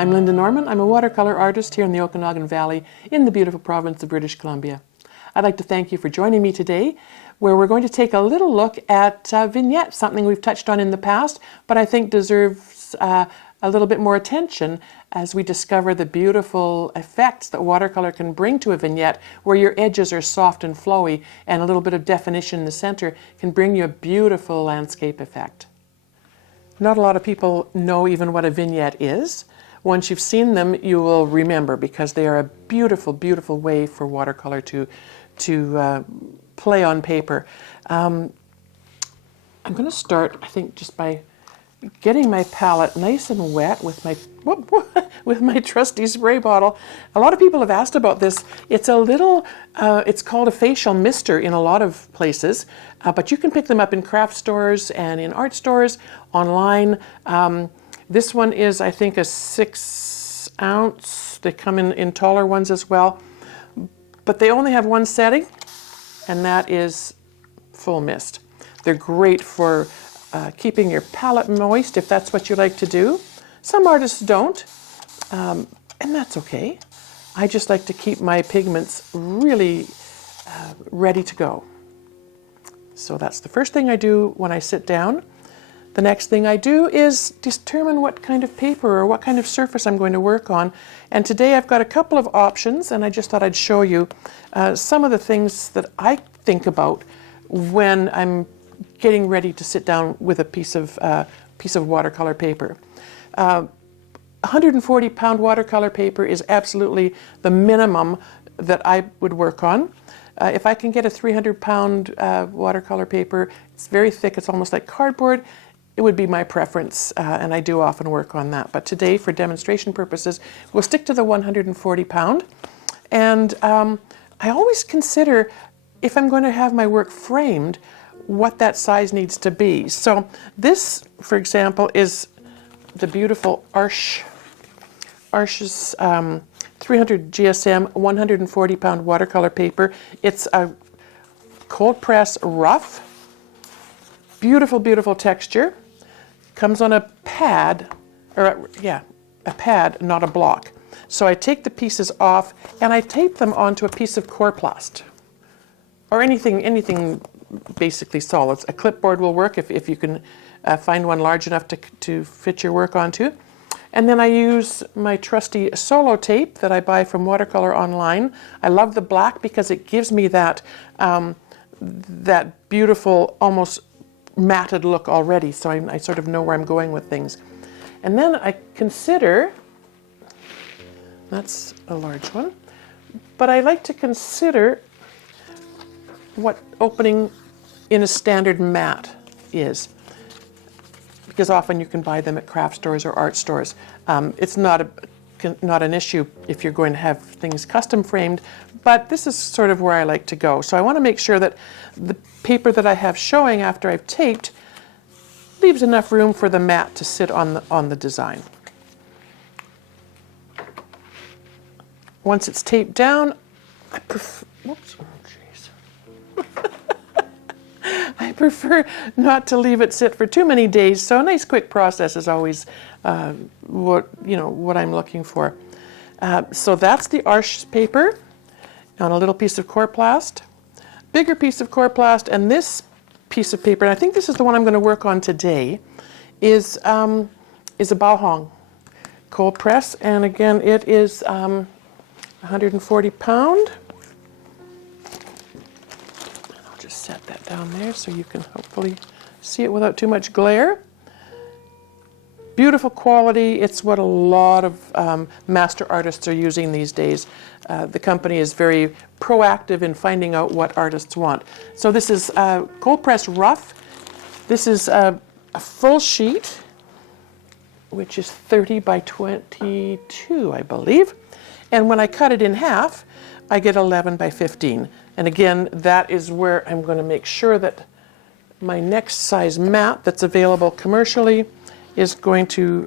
I'm Lynda Norman. I'm a watercolor artist here in the Okanagan Valley in the beautiful province of British Columbia. I'd like to thank you for joining me today, where we're going to take a little look at vignettes, something we've touched on in the past, but I think deserves a little bit more attention as we discover the beautiful effects that watercolor can bring to a vignette, where your edges are soft and flowy and a little bit of definition in the center can bring you a beautiful landscape effect. Not a lot of people know even what a vignette is. Once you've seen them, you will remember, because they are a beautiful, beautiful way for watercolor to play on paper. I'm going to start, I think, just by getting my palette nice and wet with my trusty spray bottle. A lot of people have asked about this. It's a little, it's called a facial mister in a lot of places, but you can pick them up in craft stores and in art stores, online. This one is, I think, a 6 ounce. They come in taller ones as well, but they only have one setting, and that is full mist. They're great for keeping your palette moist, if that's what you like to do. Some artists don't, and that's okay. I just like to keep my pigments really ready to go. So that's the first thing I do when I sit down. The next thing I do is determine what kind of paper or what kind of surface I'm going to work on. And today I've got a couple of options, and I just thought I'd show you some of the things that I think about when I'm getting ready to sit down with a piece of watercolor paper. 140-pound watercolor paper is absolutely the minimum that I would work on. If I can get a 300-pound watercolor paper, it's very thick, it's almost like cardboard, it would be my preference, and I do often work on that. But today, for demonstration purposes, we'll stick to the 140-pound. And I always consider, if I'm going to have my work framed, what that size needs to be. So this, for example, is the beautiful Arches 300 GSM 140-pound watercolor paper. It's a cold press rough, beautiful, beautiful texture. Comes on a pad, or a pad, not a block. So I take the pieces off and I tape them onto a piece of coroplast, or anything basically solid. A clipboard will work if you can find one large enough to fit your work onto. And then I use my trusty solo tape that I buy from Watercolor online. I love the black because it gives me that that beautiful, almost matted look already, so I sort of know where I'm going with things. And then I consider, that's a large one, but I like to consider what opening in a standard mat is, because often you can buy them at craft stores or art stores. It's not an issue if you're going to have things custom framed, but this is sort of where I like to go. So I want to make sure that the paper that I have showing after I've taped leaves enough room for the mat to sit on the design. Once it's taped down, I prefer, whoops, oh jeez. I prefer not to leave it sit for too many days, so a nice quick process is always what I'm looking for. So that's the Arches paper on a little piece of coroplast, bigger piece of coroplast, and this piece of paper, and I think this is the one I'm going to work on today, is a Baohong cold press, and again it is 140-pound. I'll just set that down there so you can hopefully see it without too much glare. Beautiful quality. It's what a lot of master artists are using these days. The company is very proactive in finding out what artists want. So this is cold press rough. This is a full sheet, which is 30 by 22, I believe. And when I cut it in half, I get 11 by 15. And again, that is where I'm going to make sure that my next size mat that's available commercially is going to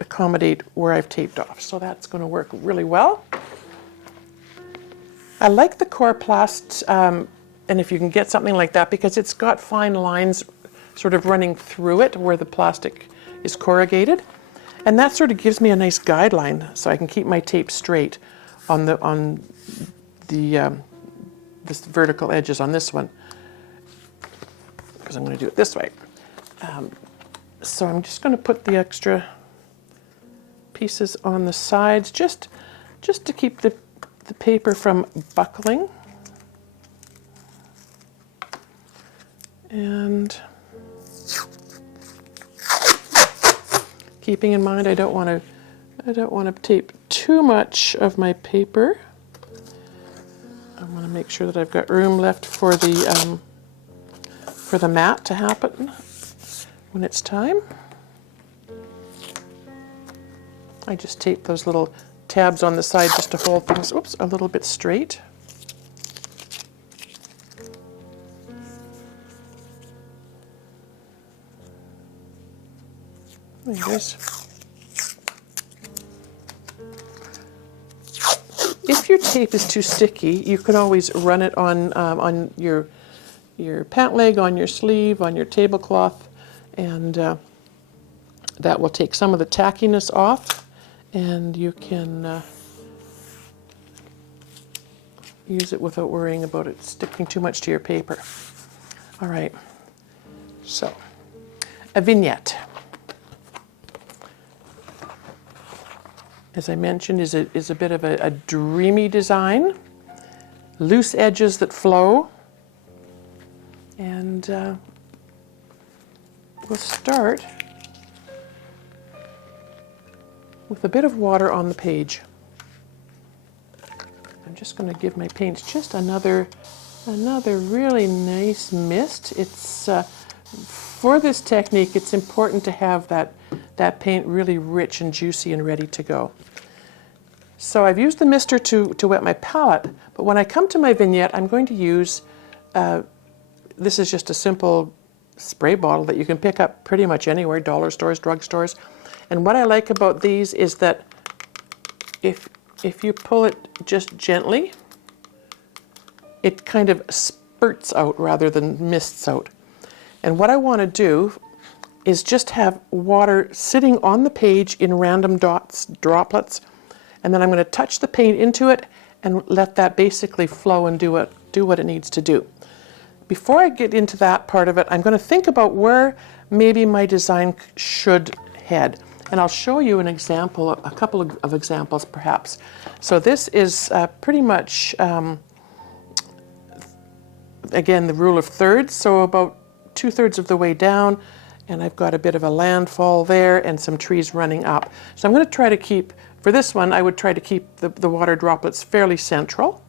accommodate where I've taped off. So that's going to work really well. I like the coroplast, and if you can get something like that, because it's got fine lines sort of running through it where the plastic is corrugated. And that sort of gives me a nice guideline so I can keep my tape straight on the this vertical edges on this one, because I'm going to do it this way. So I'm just going to put the extra pieces on the sides just to keep the paper from buckling. And keeping in mind I don't want to tape too much of my paper. I want to make sure that I've got room left for the mat to happen when it's time. I just tape those little tabs on the side just to hold things, oops, a little bit straight. There it is. If your tape is too sticky, you can always run it on your pant leg, on your sleeve, on your tablecloth, and that will take some of the tackiness off, and you can use it without worrying about it sticking too much to your paper. All right, so a vignette, as I mentioned, is a bit of a dreamy design, loose edges that flow, and we'll start with a bit of water on the page. I'm just going to give my paints just another really nice mist. It's for this technique, it's important to have that paint really rich and juicy and ready to go. So I've used the mister to wet my palette, but when I come to my vignette, I'm going to use, this is just a simple spray bottle that you can pick up pretty much anywhere, dollar stores, drugstores. And what I like about these is that if you pull it just gently, it kind of spurts out rather than mists out. And what I want to do is just have water sitting on the page in random dots, droplets, and then I'm going to touch the paint into it and let that basically flow and do what it needs to do. Before I get into that part of it, I'm going to think about where maybe my design should head. And I'll show you an example, a couple of examples perhaps. So this is pretty much, again, the rule of thirds, so about 2/3 of the way down, and I've got a bit of a landfall there and some trees running up. So I'm going to try to keep, for this one, I would try to keep the water droplets fairly central.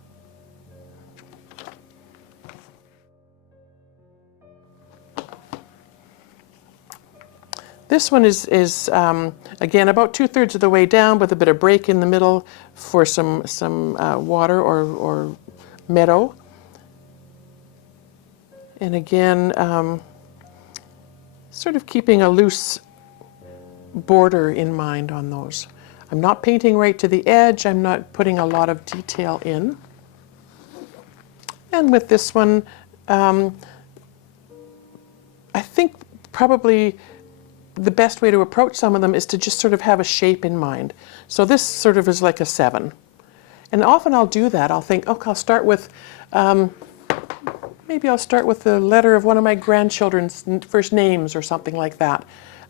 This one is again, about 2/3 of the way down with a bit of break in the middle for some water or meadow. And again, sort of keeping a loose border in mind on those. I'm not painting right to the edge. I'm not putting a lot of detail in. And with this one, I think probably the best way to approach some of them is to just sort of have a shape in mind. So this sort of is like a 7. And often I'll do that. I'll think, okay, I'll start with, maybe I'll start with the letter of one of my grandchildren's first names or something like that.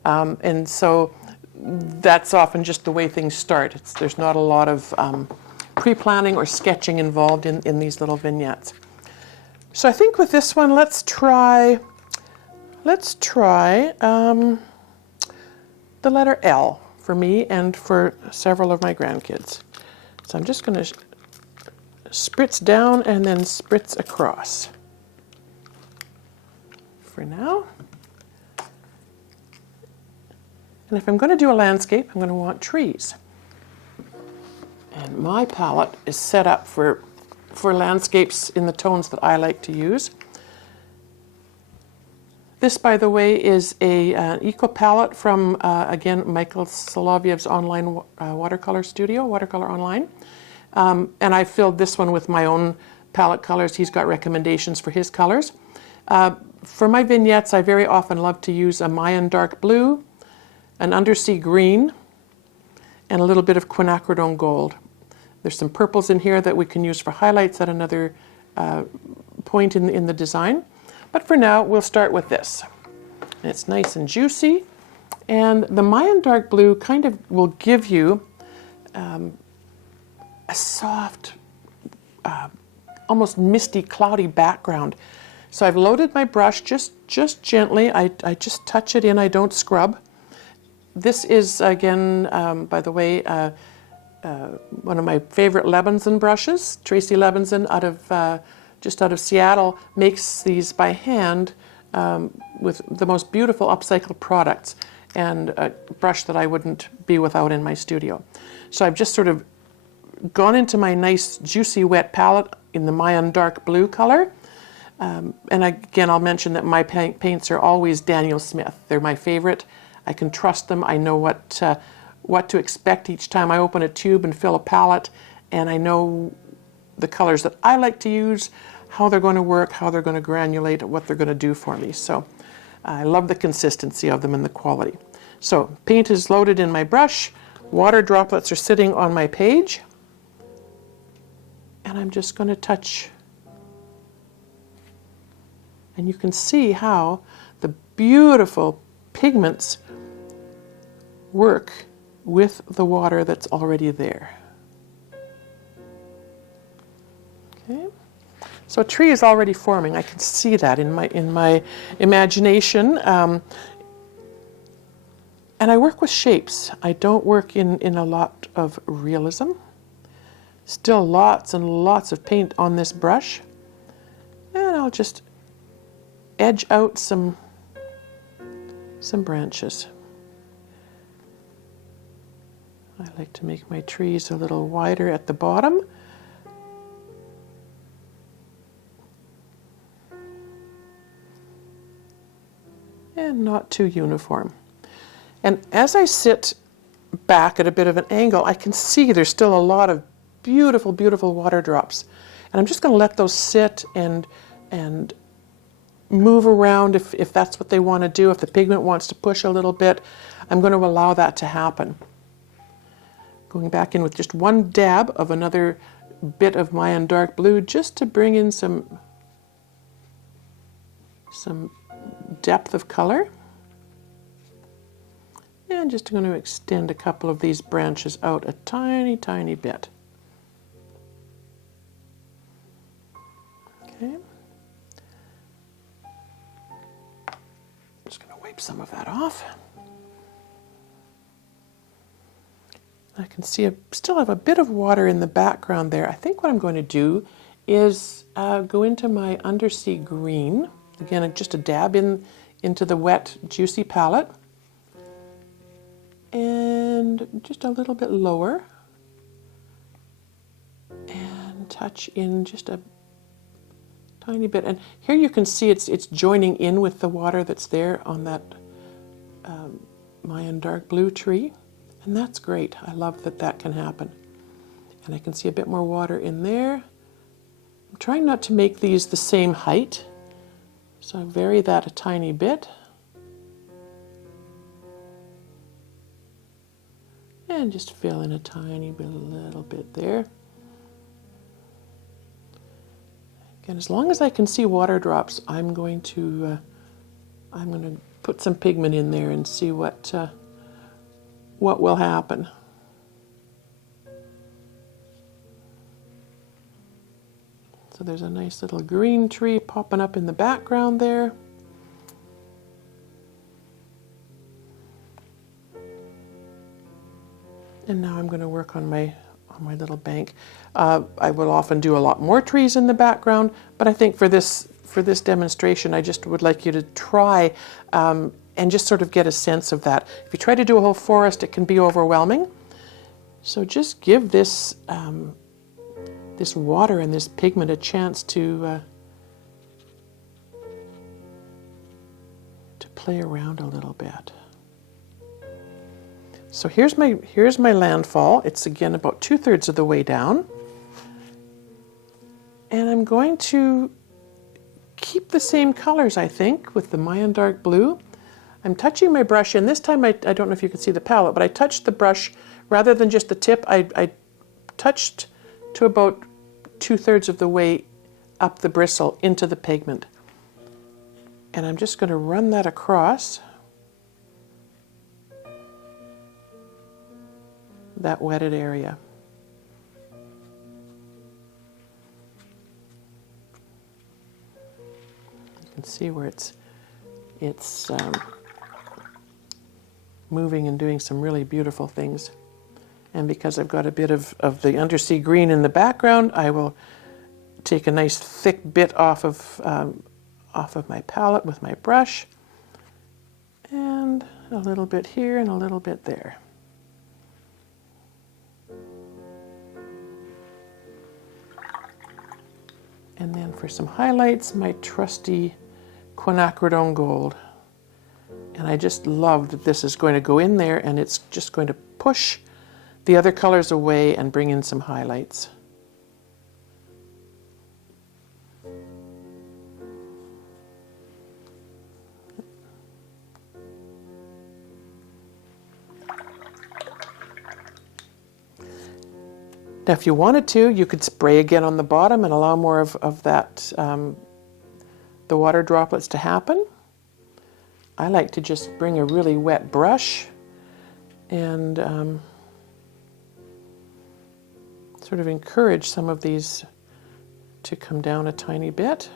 And so that's often just the way things start. There's not a lot of pre-planning or sketching involved in these little vignettes. So I think with this one, let's try the letter L for me and for several of my grandkids. So I'm just going to spritz down and then spritz across for now. And if I'm going to do a landscape, I'm going to want trees. And my palette is set up for landscapes in the tones that I like to use. This, by the way, is an eco palette from, again, Michael Solovyev's online watercolor studio, Watercolor Online. And I filled this one with my own palette colors. He's got recommendations for his colors. For my vignettes, I very often love to use a Mayan dark blue, an undersea green, and a little bit of quinacridone gold. There's some purples in here that we can use for highlights at another point in the design. But for now, we'll start with this. And it's nice and juicy. And the Mayan dark blue kind of will give you a soft, almost misty, cloudy background. So I've loaded my brush just gently. I just touch it in, I don't scrub. This is, again, by the way, one of my favorite Levinson brushes. Tracy Levinson, just out of Seattle, makes these by hand with the most beautiful upcycled products, and a brush that I wouldn't be without in my studio. So I've just sort of gone into my nice juicy wet palette in the Mayan dark blue color. And again, I'll mention that my paints are always Daniel Smith. They're my favorite. I can trust them. I know what to expect each time I open a tube and fill a palette, and I know the colors that I like to use, how they're going to work, how they're going to granulate, what they're going to do for me. So I love the consistency of them and the quality. So paint is loaded in my brush. Water droplets are sitting on my page. And I'm just going to touch. And you can see how the beautiful pigments work with the water that's already there. Okay. So a tree is already forming. I can see that in my imagination. And I work with shapes. I don't work in a lot of realism. Still lots and lots of paint on this brush. And I'll just edge out some branches. I like to make my trees a little wider at the bottom. And not too uniform. And as I sit back at a bit of an angle, I can see there's still a lot of beautiful, beautiful water drops. And I'm just going to let those sit and move around if that's what they want to do. If the pigment wants to push a little bit, I'm going to allow that to happen. Going back in with just one dab of another bit of Mayan dark blue just to bring in some depth of color. And just going to extend a couple of these branches out a tiny, tiny bit. Okay. Just going to wipe some of that off. I can see I still have a bit of water in the background there. I think what I'm going to do is go into my undersea green. Again, just a dab into the wet, juicy palette. And just a little bit lower. And touch in just a tiny bit. And here you can see it's joining in with the water that's there on that Mayan dark blue tree. And that's great. I love that can happen. And I can see a bit more water in there. I'm trying not to make these the same height. So I vary that a tiny bit. And just fill in a tiny bit, a little bit there. Again, as long as I can see water drops, I'm going to put some pigment in there and see what will happen. So there's a nice little green tree popping up in the background there. And now I'm going to work on my little bank. I will often do a lot more trees in the background, but I think for this demonstration, I just would like you to try and just sort of get a sense of that. If you try to do a whole forest, it can be overwhelming. So just give this this water and this pigment a chance to play around a little bit. So here's my landfall. It's again about 2/3 of the way down. And I'm going to keep the same colors, I think, with the Mayan dark blue. I'm touching my brush, and this time I don't know if you can see the palette, but I touched the brush rather than just the tip, I touched to about 2/3 of the way up the bristle into the pigment. And I'm just going to run that across that wetted area. You can see where it's moving and doing some really beautiful things. And because I've got a bit of the undersea green in the background, I will take a nice thick bit off of my palette with my brush, and a little bit here and a little bit there. And then for some highlights, my trusty quinacridone gold. And I just love that this is going to go in there, and it's just going to push the other colors away and bring in some highlights. Now, if you wanted to, you could spray again on the bottom and allow more of that, the water droplets to happen. I like to just bring a really wet brush and sort of encourage some of these to come down a tiny bit.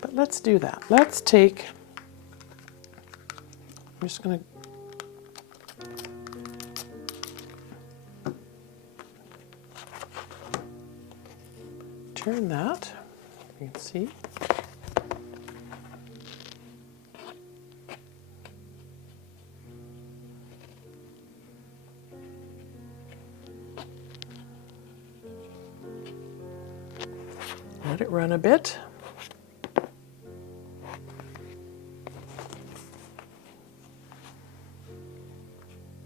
But let's do that. Let's take, I'm just going to turn that, you can see. Let it run a bit.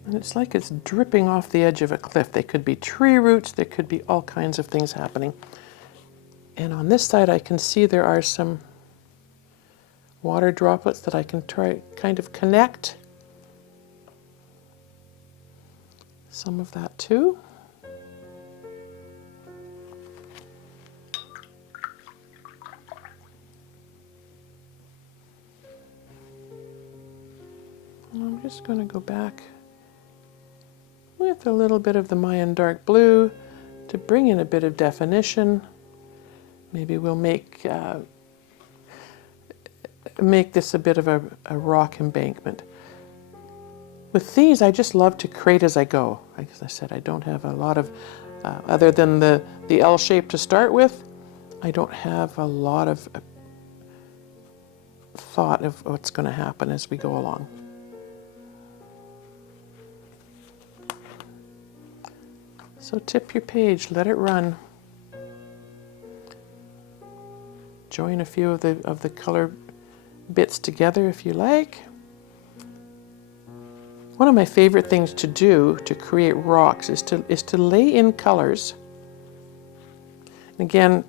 And it's like it's dripping off the edge of a cliff. They could be tree roots, there could be all kinds of things happening. And on this side I can see there are some water droplets that I can try kind of connect. Some of that too. And I'm just going to go back with a little bit of the Mayan dark blue to bring in a bit of definition. Maybe we'll make this a bit of a rock embankment. With these, I just love to create as I go. Like I said, I don't have a lot of, other than the L shape to start with, I don't have a lot of thought of what's going to happen as we go along. So tip your page, let it run. Join a few of the color bits together if you like. One of my favorite things to do to create rocks is to lay in colors. And again,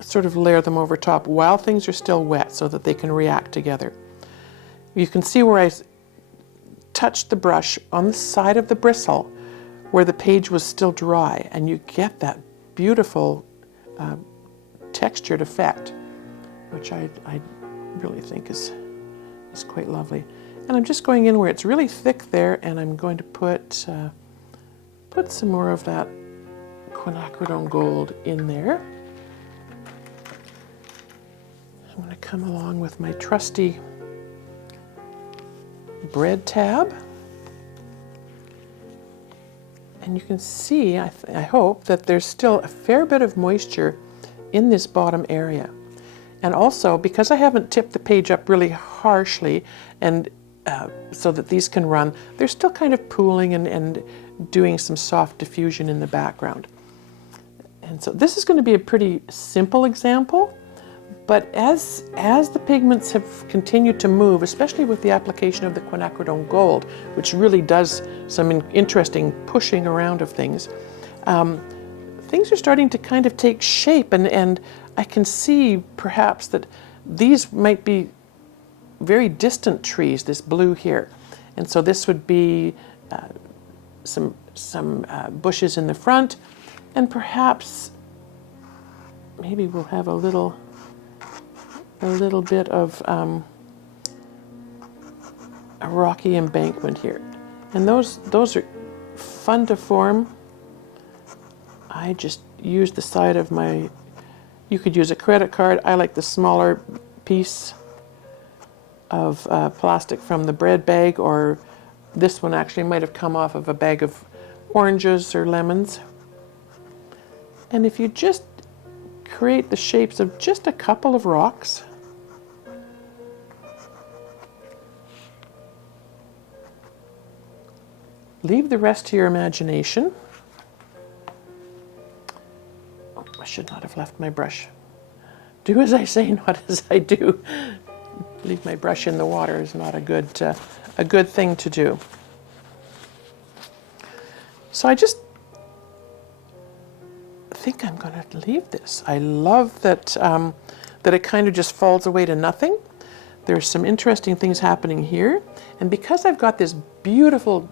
sort of layer them over top while things are still wet so that they can react together. You can see where I touched the brush on the side of the bristle where the page was still dry, and you get that beautiful textured effect, which I really think is quite lovely. And I'm just going in where it's really thick there, and I'm going to put some more of that quinacridone gold in there. I'm going to come along with my trusty bread tab. And you can see, I hope, that there's still a fair bit of moisture in this bottom area. And also, because I haven't tipped the page up really harshly and so that these can run, they're still kind of pooling and doing some soft diffusion in the background. And so this is going to be a pretty simple example, but as the pigments have continued to move, especially with the application of the quinacridone gold, which really does some interesting pushing around of things, things are starting to kind of take shape, and I can see perhaps that these might be very distant trees, this blue here. And so this would be some bushes in the front, and perhaps maybe we'll have a little bit of a rocky embankment here. And those are fun to form. I just use the side of my, you could use a credit card. I like the smaller piece of plastic from the bread bag, or this one actually might have come off of a bag of oranges or lemons. And if you just create the shapes of just a couple of rocks, leave the rest to your imagination. Oh, I should not have left my brush. Do as I say, not as I do. Leave my brush in the water is not a good thing to do. So I just think I'm going to leave this. I love that that it kind of just falls away to nothing. There's some interesting things happening here, and because I've got this beautiful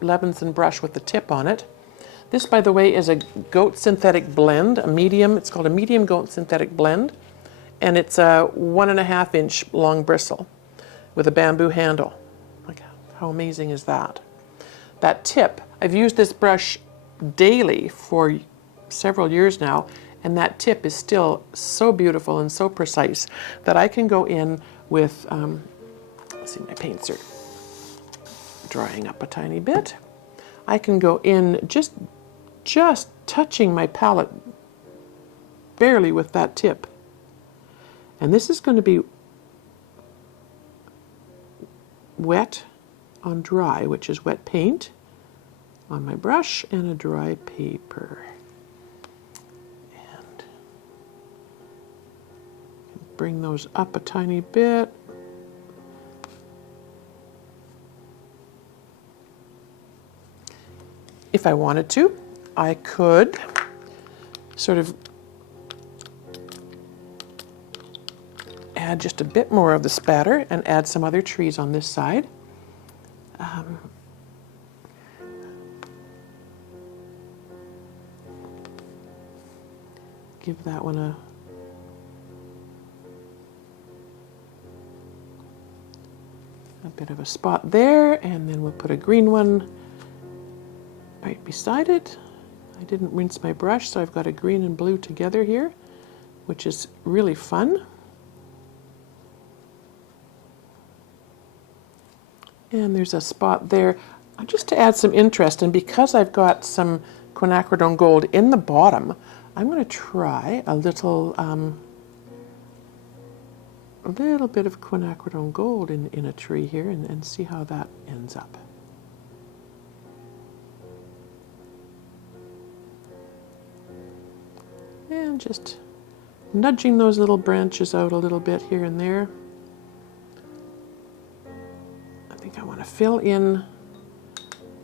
Levinson brush with the tip on it. This, by the way, is a goat synthetic blend, a medium. It's called a medium goat synthetic blend, and it's a 1.5 inch long bristle with a bamboo handle. Like, how amazing is that? That tip, I've used this brush daily for several years now, and that tip is still so beautiful and so precise that I can go in with, let's see, my paints are drying up a tiny bit. I can go in just touching my palette barely with that tip. And this is going to be wet on dry, which is wet paint on my brush and a dry paper. And bring those up a tiny bit. If I wanted to, I could sort of add just a bit more of the spatter and add some other trees on this side. Give that one a bit of a spot there, and then we'll put a green one right beside it. I didn't rinse my brush, so I've got a green and blue together here, which is really fun. And there's a spot there just to add some interest, and because I've got some quinacridone gold in the bottom, I'm going to try a little bit of quinacridone gold in a tree here and see how that ends up. And just nudging those little branches out a little bit here and there. I think I want to fill in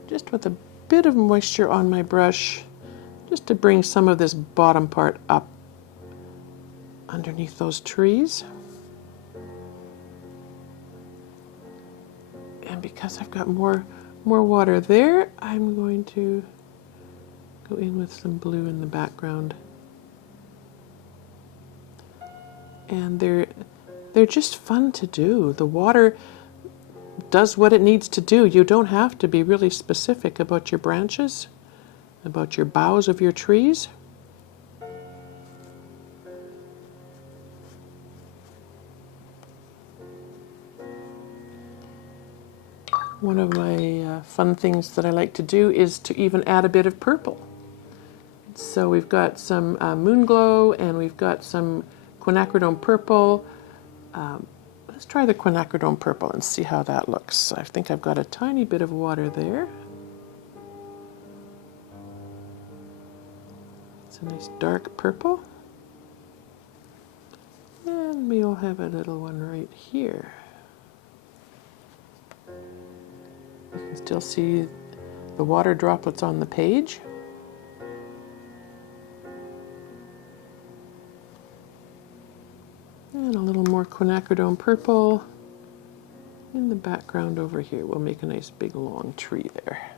just with a bit of moisture on my brush, just to bring some of this bottom part up underneath those trees. And because I've got more water there, I'm going to go in with some blue in the background. And they're just fun to do. The water does what it needs to do. You don't have to be really specific about your branches, about your boughs of your trees. One of my fun things that I like to do is to even add a bit of purple. So we've got some moon glow, and we've got some quinacridone purple. Let's try the quinacridone purple and see how that looks. I think I've got a tiny bit of water there. It's a nice dark purple. And we'll have a little one right here. You can still see the water droplets on the page. And a little more quinacridone purple. In the background over here, we'll make a nice big long tree there.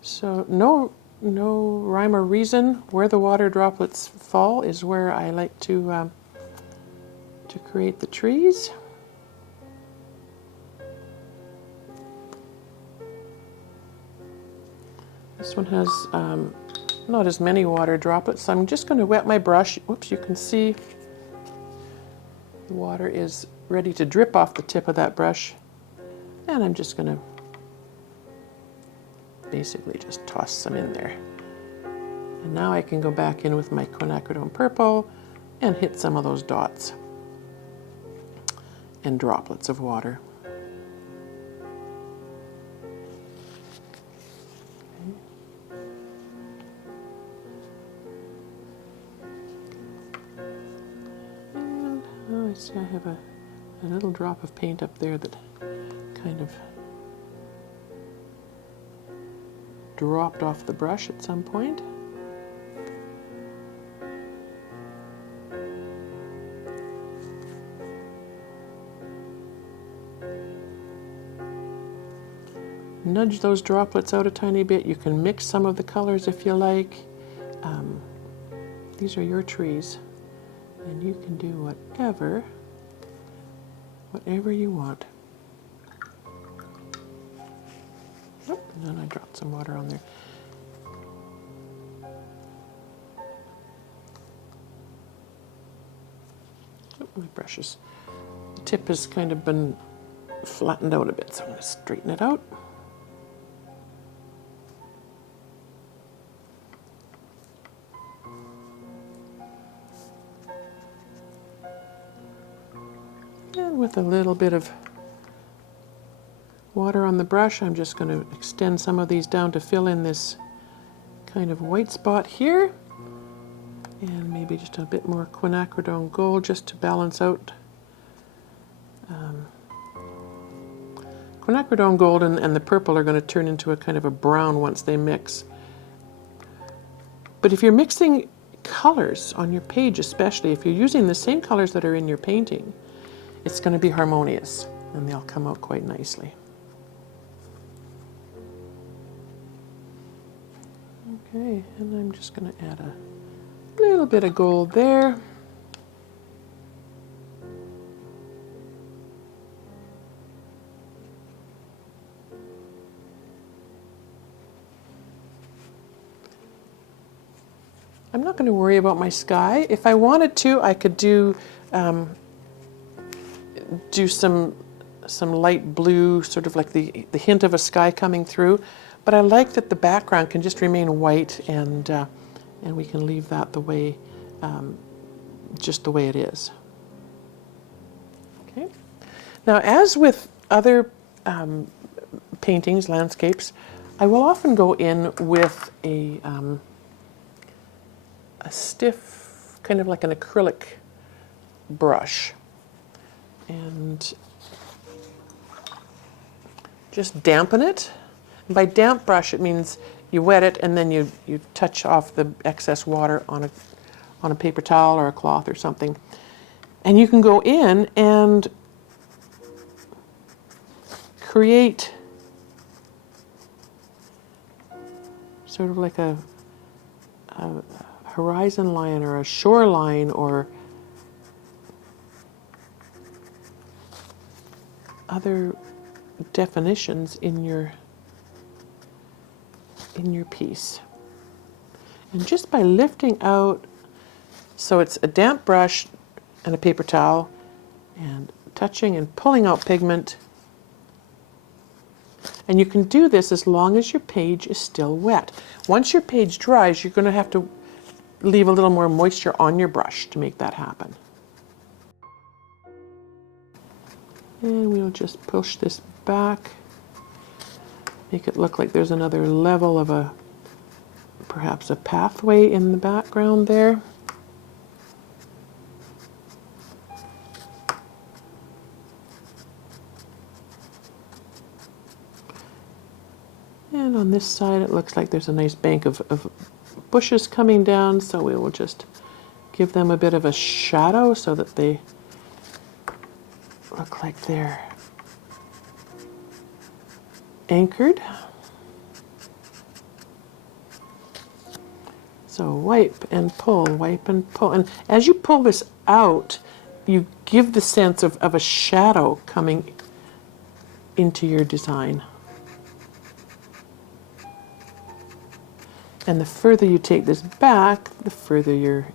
So no rhyme or reason. Where the water droplets fall is where I like to create the trees. This one has not as many water droplets, so I'm just going to wet my brush. Whoops, you can see the water is ready to drip off the tip of that brush, and I'm just going to basically just toss some in there. And now I can go back in with my quinacridone purple and hit some of those dots and droplets of water. And oh, I see I have a little drop of paint up there that kind of dropped off the brush at some point. Nudge those droplets out a tiny bit. You can mix some of the colors if you like. These are your trees, and you can do whatever you want. Oh, and then I dropped some water on there. Oh, my brushes. The tip has kind of been flattened out a bit, so I'm going to straighten it out. And with a little bit of water on the brush, I'm just going to extend some of these down to fill in this kind of white spot here, and maybe just a bit more quinacridone gold just to balance out. Quinacridone gold and the purple are going to turn into a kind of a brown once they mix. But if you're mixing colors on your page, especially if you're using the same colors that are in your painting, it's going to be harmonious and they'll come out quite nicely. Okay, and I'm just going to add a little bit of gold there. I'm not going to worry about my sky. If I wanted to, I could do some light blue, sort of like the hint of a sky coming through. But I like that the background can just remain white, and we can leave that the way, just the way it is. Okay. Now, as with other paintings, landscapes, I will often go in with a stiff, kind of like an acrylic brush, and just dampen it. And by damp brush, it means you wet it and then you touch off the excess water on a paper towel or a cloth or something. And you can go in and create sort of like a horizon line or a shoreline or other definitions in your piece. And just by lifting out, so it's a damp brush and a paper towel, and touching and pulling out pigment. And you can do this as long as your page is still wet. Once your page dries, you're going to have to leave a little more moisture on your brush to make that happen. And we'll just push this back, make it look like there's another level of perhaps a pathway in the background there. And on this side, it looks like there's a nice bank of bushes coming down, so we will just give them a bit of a shadow so that they look like they're anchored. So wipe and pull, wipe and pull. And as you pull this out, you give the sense of a shadow coming into your design. And the further you take this back, the further your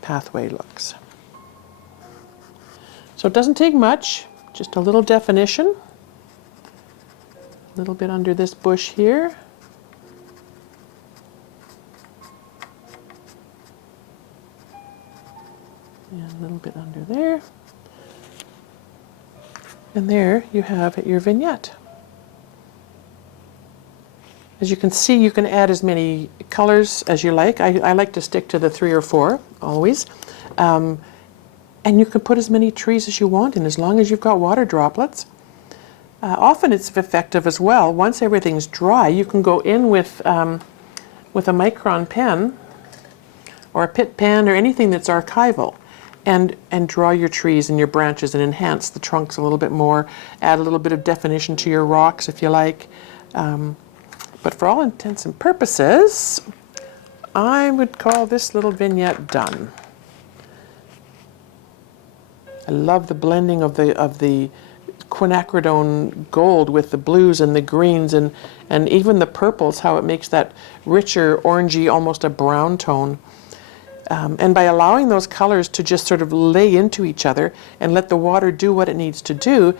pathway looks. So it doesn't take much, just a little definition. A little bit under this bush here. And a little bit under there. And there you have your vignette. As you can see, you can add as many colors as you like. I like to stick to the 3 or 4, always. And you can put as many trees as you want in, as long as you've got water droplets. Often it's effective as well. Once everything's dry, you can go in with a micron pen or a pit pen or anything that's archival and draw your trees and your branches and enhance the trunks a little bit more. Add a little bit of definition to your rocks if you like. But for all intents and purposes, I would call this little vignette done. I love the blending of the quinacridone gold with the blues and the greens and even the purples, how it makes that richer, orangey, almost a brown tone. And by allowing those colors to just sort of lay into each other and let the water do what it needs to do,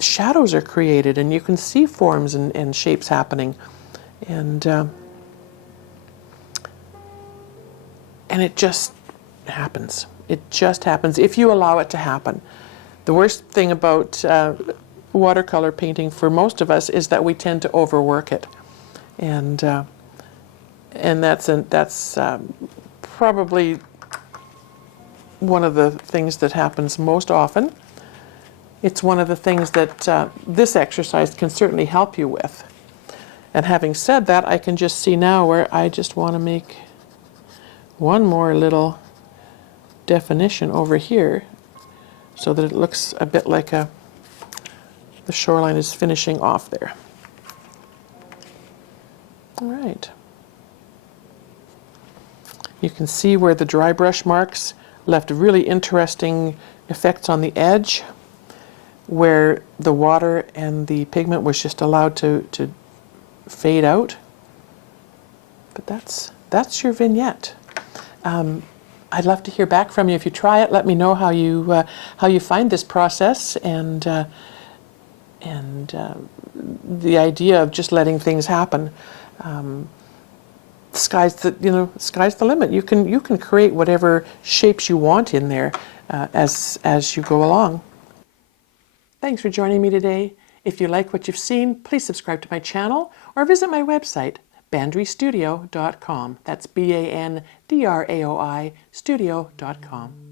shadows are created and you can see forms and shapes happening. And it just happens. It just happens if you allow it to happen. The worst thing about watercolor painting for most of us is that we tend to overwork it. And that's probably one of the things that happens most often. It's one of the things that this exercise can certainly help you with. And having said that, I can just see now where I just want to make one more little definition over here so that it looks a bit like the shoreline is finishing off there. All right. You can see where the dry brush marks left really interesting effects on the edge, where the water and the pigment was just allowed to fade out. But that's your vignette. I'd love to hear back from you if you try it. Let me know how you find this process and the idea of just letting things happen. Sky's the limit. You can create whatever shapes you want in there as you go along. Thanks for joining me today. If you like what you've seen, please subscribe to my channel or visit my website, bandrystudio.com. That's BANDRAOI studio.com.